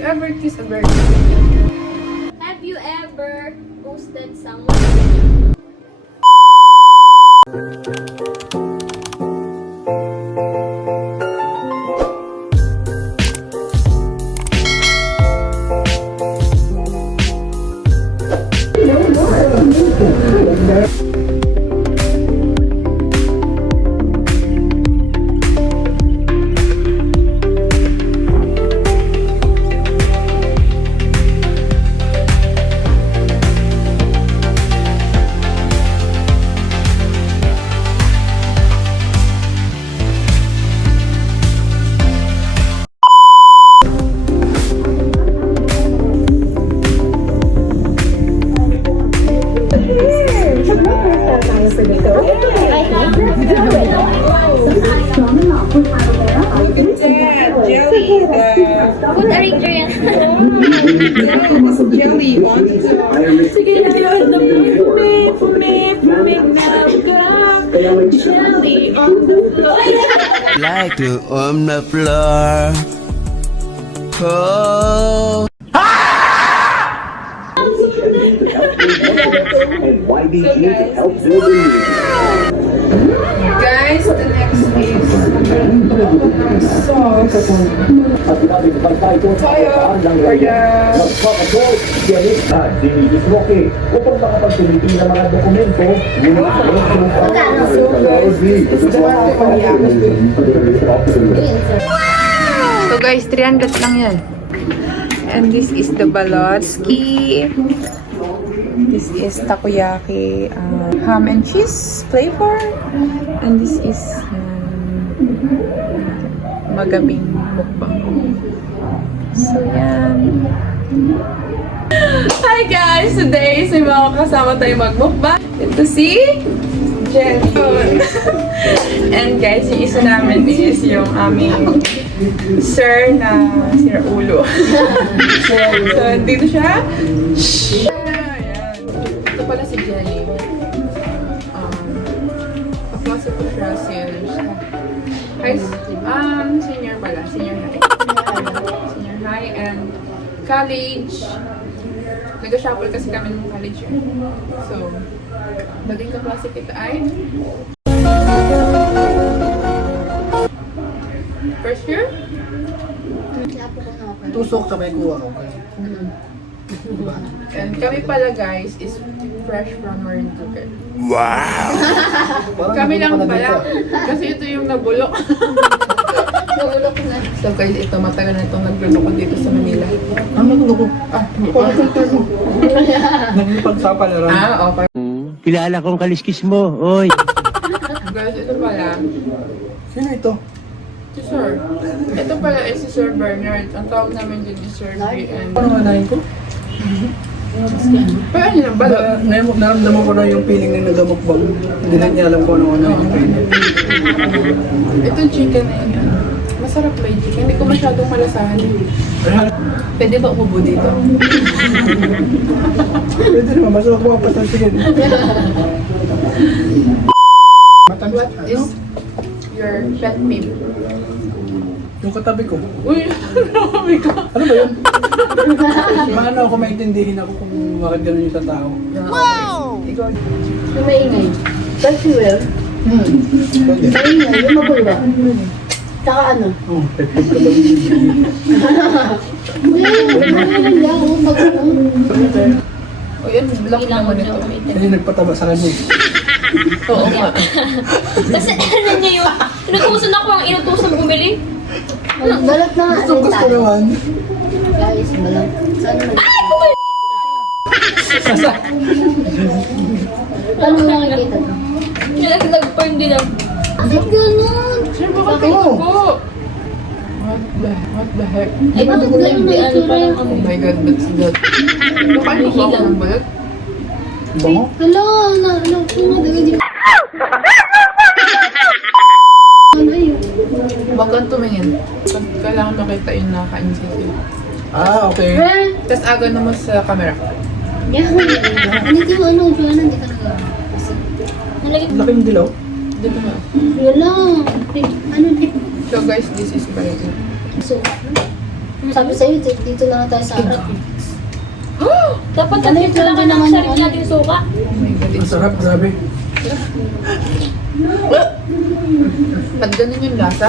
you ever kiss a virgin? Have you ever ghosted someone? Food arranger yan. Jelly on the Like to on the floor. Oh. Guys, the next is sauce. Toyo for upang makapagsiliti ng mga dokumento So guys, 300 lang yan. And this is the Balotsky. This is takoyaki, ham and cheese flavor. And this is magabing mukbang. So yan. Hi guys! Today is may mga kasama tayo magmukbang. Ito si Jenny. And guys, yung isa namin is yung aming sir na sira ulo. So, dito siya. Ayan. Ito pala si Jenny. Papasok ko siya senior pala. Senior high. Senior high and college. Nag-shuffle kasi kami ng college. So, naging kaklase kita ay first year? tusok sa may kuha. And kami pala guys is fresh from Marinduque. Wow. Kami lang pala. Kasi ito yung nabulok. Nabulok na. So guys, ito matagal na itong nagluloko dito sa Manila. Ang nagulo. Nagpagsapa na rin. Okay. Kilala kong kaliskis mo, oy. Guys, ito pala. Sino ito? Si Sir. Ito pala ay si Sir Bernard. Ang tawag namin din is Sir B. And Ano nga nahin ko? pero ano lang pala? Naramdaman ko na yung feeling na nagamukbang. Hindi na niya alam kung ano yung feeling. Itong chicken na yun. Masarap ba yung chicken? Hindi ko masyadong malasahan. Pwede ba umubo dito? Pwede naman, masarap ko ang patansigin. What is your pet peeve? Yung katabi ko. Uy, nakamami ka. Ano ba yun? Paano ako maintindihin ako kung bakit gano'n yung sa tao? Ikaw. Yung maingay. That's well. Pwede. Maingay, yung magulo. Tsaka ano? Oh, pet-pet ko ba yun? Maingay lang, magulo. O yan, block naman ito. Hindi nagpataba sa kanya. Oo nga. Kasi ano niya yun? Inutusan ako ang inutusan bumili. Balat na nga. Gusto naman. Guys, balat. Saan naman? Paano mo nakikita to? Nag-burn din ako. Bakit ganun? Sir, baka kayo po. What the heck? Ay, bakit ganun na itsura yung Oh my god, that's that. Paano ba ako ng balat? Bango? Hala, nadagan din. Ano yun? Huwag kang tumingin. Kailangan makita yung naka-NCC. Ah, okay. Tapos aga naman sa camera. Yan. Hindi mo ano, Joanna, hindi ka nag nalagyan. Laking dilaw. Dito na. Wala. Ano, So guys, this is Barito. so, Sabi sa'yo, dito na lang tayo sa harap. Dapat Ano natin yung kailangan trend ng naman sarili yung natin suka. Ang sarap, grabe. Ba't ganun yung lasa?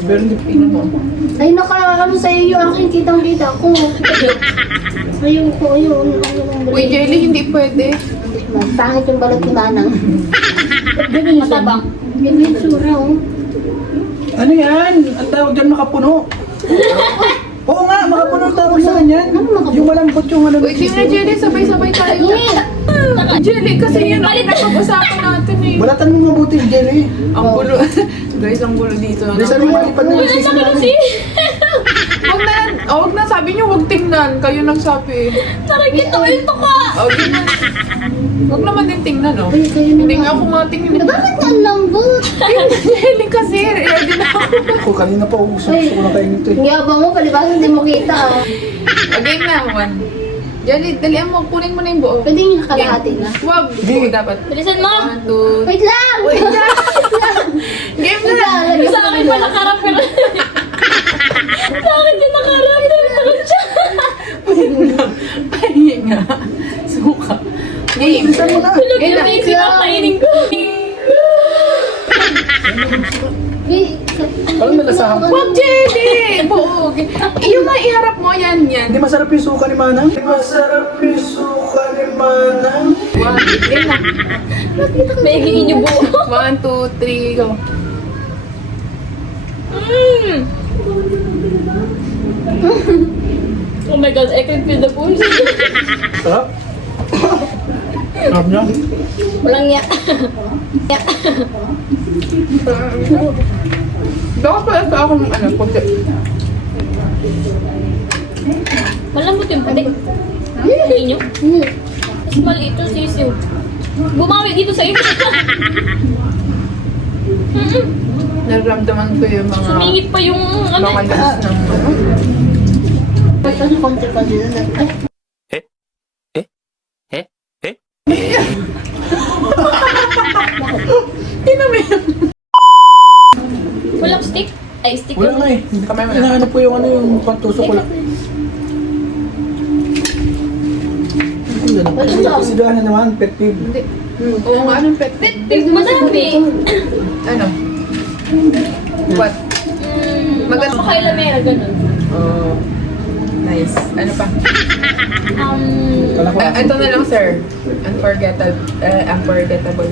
Pero hindi Tingnan mo. Ay, nakakano sa'yo yung aking kitang-kita ko. Ayun ko, ayun. Uy, Jelly, hindi pwede. Pangit yung balot ni Manang. Matabang. Ganyan yung tsura, oh. Ano yan? Ang tawag dyan makapuno. Oo nga, makapuno ang tawag sa kanyan. Yung malambot yung ano. Uy, game na Jelly, sabay-sabay tayo. Jelly, kasi yun ang napag-usapan natin eh. Balatan mo mabuti, Jelly. Ang gulo. Guys, ang gulo dito. Bilisan mo malipad na yung Wala sisi sa namin. kasi. Wag na, sabi niyo, wag tingnan. Kayo nagsabi. Tarang ito, ito ka. Ganyan. Wag naman din tingnan, oh. Uy, kayo Hindi naman. nga ako matingin. Bakit nga ang lambot? Jelly kasi, ready na ako. Ako, kanina pa ako gusto ko na kayo nito eh. Ang yabang mo, palibasa hindi mo kita, ah. Game na, one. Jelly, dalihan mo, kunin mo na yung buo. Pwede yung kalahati na. Wag, buo dapat. Bilisan mo. 1, 2, Wait lang! Wait lang! game na! Sa akin pa nakarap pero... Sa akin din nakarap. Takot siya. Pahingi nga. Suka. Game. Bilisan mo na. Tulog yung face kinakainin ko. Parang nalasahan ko. Wag, Jelly! Buo. Yung mga iharap mo, yan. Hindi masarap yung suka ni Manang. Hindi masarap yung suka ni Manang. 1, game na. May hingin yung buo. 1, 2, 3, go. Oh my God, I can feel the pulse. Sarap. Sarap niya. Walang niya. Dapat pala sa ako ng ano, puti. Malambot yung puti. Hindi nyo. Mas maliit yung sisiw. Bumawi dito sa ito. Nararamdaman ko yung mga Sumingit pa yung ano. mga lakas ng ano. Basta sa konti-konti na. Ay, Walang stick. Ay, stick. Wala nga eh. Kamay mo na. Inaano po yung ano yung pantusok ko lang. Ang ganda. Si Dana naman, pet peeve. Hindi. Oo nga, anong pet? Madami. Ano? What? Maganda pa kayo lamera, ganun. Oh, nice. Ano pa? Kala ko Ito na lang, sir. Unforgettable. Unforgettable.